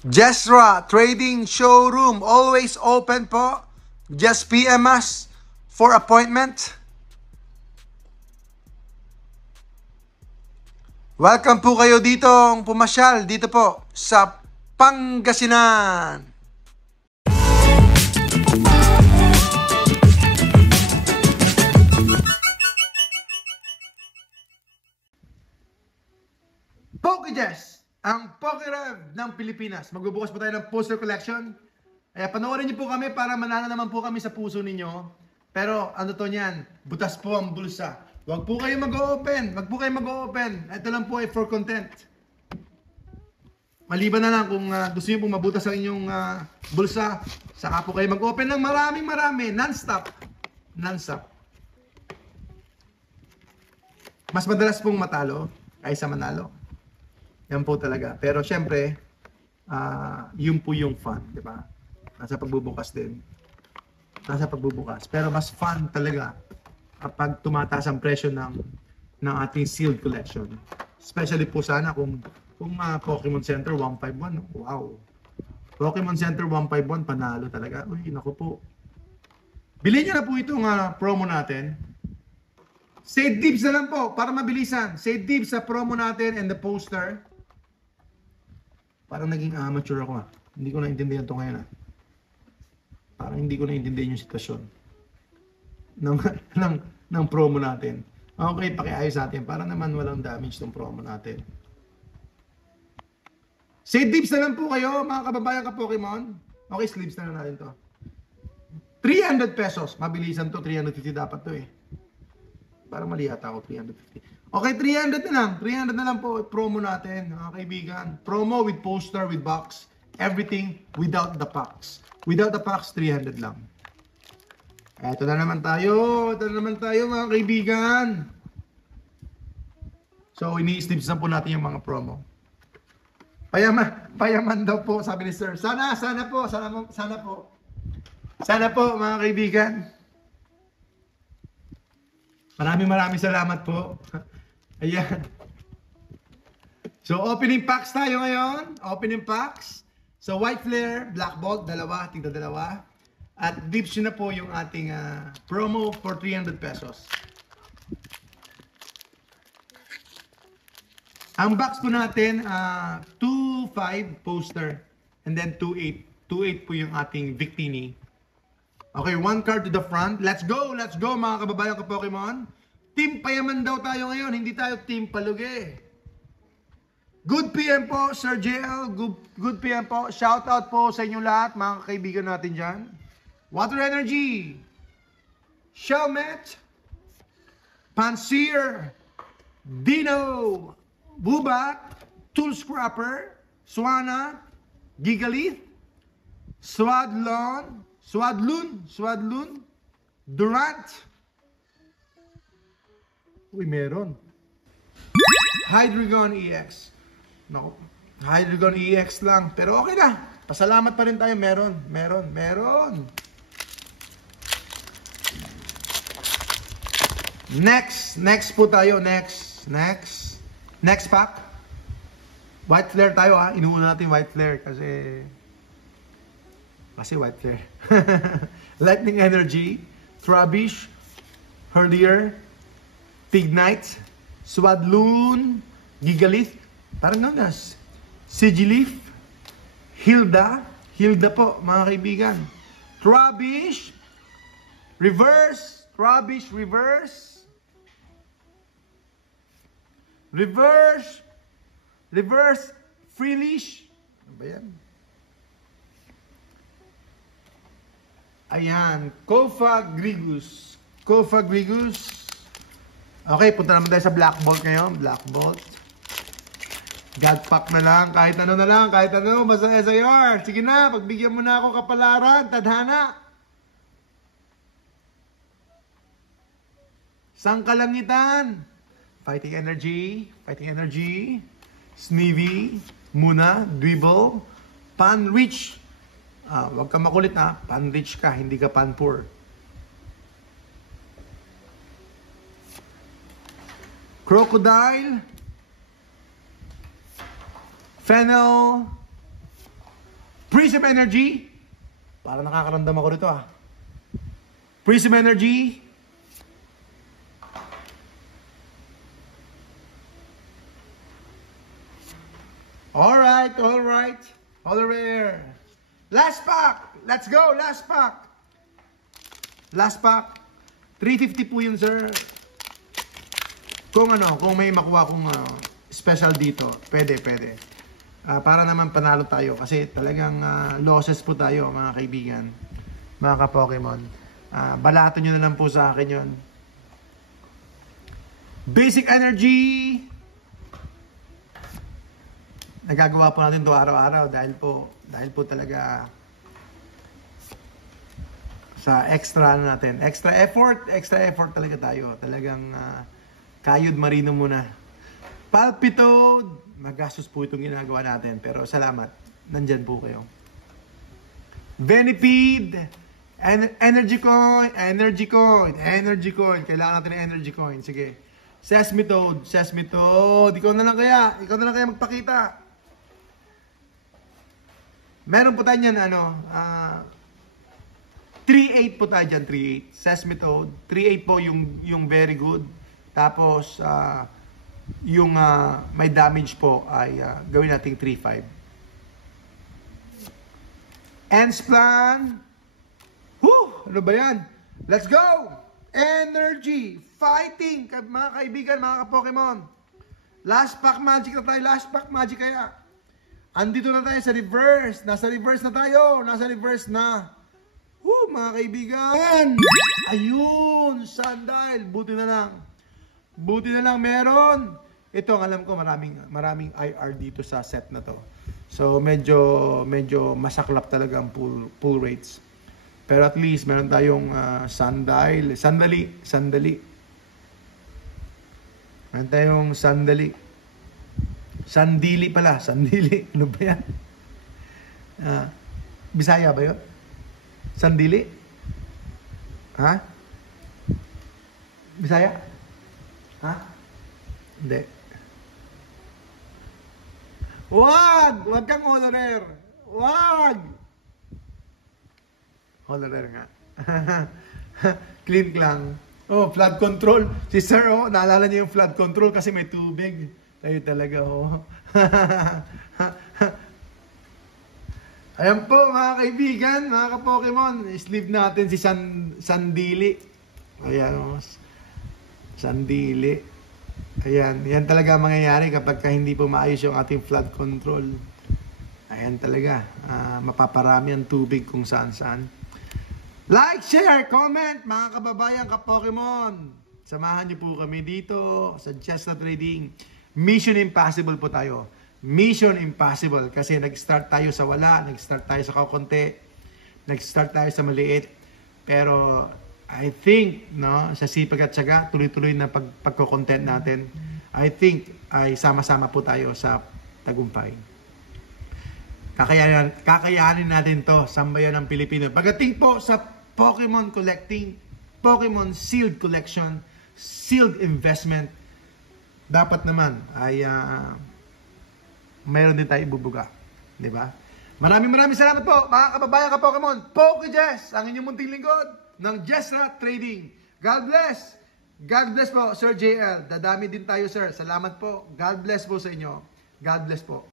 Jesra Trading Showroom, always open po. Just PM us for appointment. Welcome po kayo ditong pumasyal dito po sa Pangasinan. PokeJess, ang PokeRev ng Pilipinas. Magbubukas po tayo ng poster collection. Panoorin niyo po kami para manalo naman po kami sa puso ninyo. Pero ano to niyan? Butas po ang bulsa. Huwag po kayo mag-open. Ito lang po ay for content. Maliban na lang kung gusto niyo pong mabutas ang inyong bulsa, saka po kayo mag-open ng marami. Non-stop. Mas madalas pong matalo kaysa manalo. Yan po talaga. Pero syempre, yun po yung fun, di ba? Nasa pagbubukas din. Pero mas fun talaga kapag tumataas ang presyo ng ating sealed collection. Especially po sana kung Pokemon Center 151. Wow! Pokemon Center 151, panalo talaga. Uy, naku po. Bilhin nyo na po itong promo natin. Save dibs na lang po para mabilisan. Save dibs sa promo natin and the poster. Parang naging amateur ako . Hindi ko naintindihan ito ngayon . Parang hindi ko naintindihan yung sitwasyon ng promo natin. Okay, pakiayos natin para naman walang damage ng promo natin. Save dibs na lang po kayo mga kababayan ka Pokemon. Okay, sleeves na lang natin to. 300 pesos. Mabilisan to. 350 dapat to . Parang mali yata ako, 350. Okay, 300 na lang. 300 na lang po promo natin, mga kaibigan. Promo with poster, with box. Everything without the packs. Without the packs, 300 lang. Ito na naman tayo. Mga kaibigan. So, ini-slips na po natin yung mga promo. Payaman daw po, sabi ni Sir. Sana po, mga kaibigan. Maraming salamat po. Ayan. So, opening packs tayo ngayon. So, White Flare, Black Bolt, tigda dalawa. At dips na po yung ating promo for 300 pesos. Ang box po natin, 2.5 poster. And then 2.8. 2.8 po yung ating Victini. Okay, one card to the front. Let's go mga kababayan ka Pokemon. Team Payaman daw tayo ngayon, hindi tayo Team Palugi. Good PM po, Sir JL. Good PM po. Shout out po sa inyo lahat, mga kaibigan natin dyan. Water Energy, Shelmet, Panseer, Dino, Bubat, Tool Scrapper, Swana, Gigalith, Swadlun, Durant. Uy, meron. Hydreigon EX. No, Hydreigon EX lang. Pero okay na. Pasalamat pa rin tayo. Meron. Next po tayo. Next pack. White Flare tayo . Inuuna natin White Flare kasi White Flare. Lightning Energy, Trubbish, Herdier, Tignite, Swadloon, Gigalith, parang nanas, Sigileaf, Hilda po mga kaibigan, Trubbish, Reverse, Freelish, ano ba yan? Ayan, Kofa Grigus. Okay, punta naman tayo sa Black Bolt ngayon. God pack na lang, kahit ano, basta SIR. Sige na, pagbigyan mo na ako kapalaran, tadhana. Sangkalangitan. Fighting Energy. Snivy, Muna, Dwebble, Panrich. Huwag ka makulit Panrich ka, hindi ka Panpoor. Crocodile, Fennel, Prism Energy. Para nakakaramdam ako rito ah. Prism Energy. Alright. All rare. Last pack. Let's go, last pack. Last pack. 350 po yun, sir. Kung may makuha kong special dito, pwede. Para naman panalo tayo kasi talagang losses po tayo, mga kaibigan, mga ka-Pokemon. Balato nyo na lang po sa akin yun. Basic Energy. Nagagawa po natin ito araw-araw dahil po talaga sa extra natin. Extra effort talaga tayo. Talagang kayod marino muna. Palpitoad. Magastos po itong ginagawa natin. Pero salamat. Nandyan po kayo. Venipede. Energy coin. Kailangan natin ng energy coin. Sige. Sesame Toad. Ikaw na lang kaya magpakita. Meron po tayo niyan 3-8 po tayo dyan, 3-8. Sesame Toad. 3-8 po yung very good. Tapos, yung may damage po ay gawin natin 3-5. Ensplan. Ano ba yan? Let's go! Energy. Fighting. Mga kaibigan, mga ka-Pokemon. Last pack magic na tayo. Last pack magic kaya. Andito na tayo sa reverse. Nasa reverse na tayo. Mga kaibigan. Ayun. Sundial. Buti na lang meron. Ito ang alam ko maraming IR dito sa set na to. So medyo masaklap talaga ang pull rates. Pero at least meron tayong sandali. Meron tayong sandili pala. Ano ba yan? Bisaya ba yun? Sandili? Ha? Bisaya? Ha? Hindi. Wag kang holorer. Holorer nga. Clean lang. Flood control. Si sir, naalala niyo yung flood control kasi may tubig. Tayo talaga, Ayan po, mga kaibigan, mga ka-Pokemon. Sleeve natin si Sandili. Ayan, Sandili. Ayan, yan talaga mangyayari kapag hindi po maayos yung ating flood control. Ayan talaga, mapaparami ang tubig kung saan-saan. Like, share, comment, mga kababayan ka-Pokemon. Samahan niyo po kami dito sa Just Trading. Mission Impossible po tayo. Mission Impossible kasi nag-start tayo sa wala, nag-start tayo sa kakunti, nag-start tayo sa maliit. Pero I think, sa sipag at syaga, tuloy-tuloy na pagko-content natin, I think ay sama-sama po tayo sa tagumpay. Kakayanin natin to, sambayan ng Pilipino. Pagdating po sa Pokemon collecting, Pokemon sealed collection, sealed investment, dapat naman ay mayroon din tayo ibubuga. Diba? Maraming salamat po, mga kababayan ka-Pokemon. PokeJess, ang inyong munting lingkod ng Just Trading. God bless. God bless po, Sir JL. Dadami din tayo, sir. Salamat po. God bless po sa inyo. God bless po.